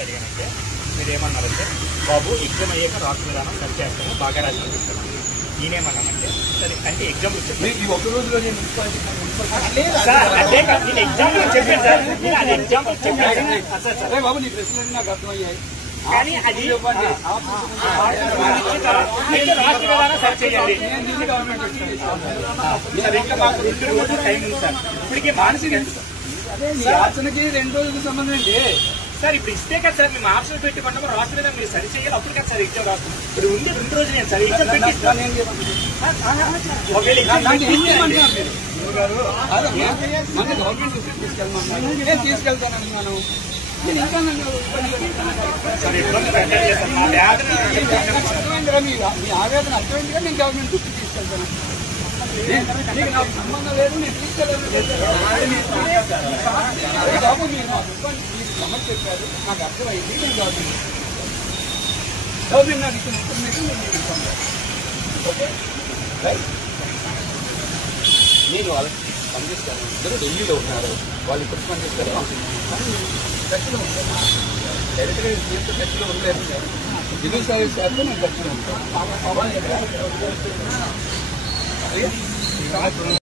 Questions అడిగానంటే మీరు ఏమన్నారంటే బాబు exam అయ్యాక రాష్ట్ర విధానం సరి చేస్తాము బాగా రాసి చూపిస్తాను. నేనేమన్నానంటే సరే అంటే ఎగ్జామ్ ఒక రోజులో నేను ఎగ్జాంపుల్ చెప్పాను సార్, నేను అది ఎగ్జాంపుల్ చెప్పాను బాబు నీ ప్రశ్నలు నాకు అర్థమయ్యాయి. కానీ అది రాష్ట్ర విధానం సరి చేయాలి సార్. ఇంకా మాకు 2 రోజులు టైం ఉంది సార్. ఇప్పటికే మానసిక ఆచరణకి 2 రోజులకు సంబంధం ఏంటి సార్? ఇప్పుడు ఇస్తే కదా సార్ మేము ఆప్షన్ పెట్టుకున్నాము రాష్ట్ర విధానం మీరు సరి చేయాలి. అప్పుడు కదా సార్ ఎగ్జామ్ రాస్తాం. ఇప్పుడు ఉంది 2 రోజులు నేను సార్ ఎగ్జామ్ పెట్టిస్తాను. తీసుకెళ్తానని మనం మీ ఆవేదన అర్థమైందిగా నేను గవర్నమెంట్ దృష్టి తీసుకెళ్తాను. నీకు నాకు సంబంధం లేదు, నేను తీసుకెళ్ళాను. బాబు మీరు మా మీకు సమస్య చెప్పారు, నాకు అర్థమైంది, నేను గవర్నమెంట్ నాకు ఇచ్చిన ఇన్ఫర్మేషన్ నేను ఓకే నేను వాళ్ళకి పనిచేస్తాను. ఇద్దరు ఢిల్లీలో ఉన్నారు, వాళ్ళు ఇప్పుడు పనిచేస్తారు. టచ్లో ఉంటాను, డైరెక్ట్గా తీసుకు టచ్లో ఉండలేదు. సివిల్ సర్వీస్ చేస్తే నేను టచ్లో ఉంటాను.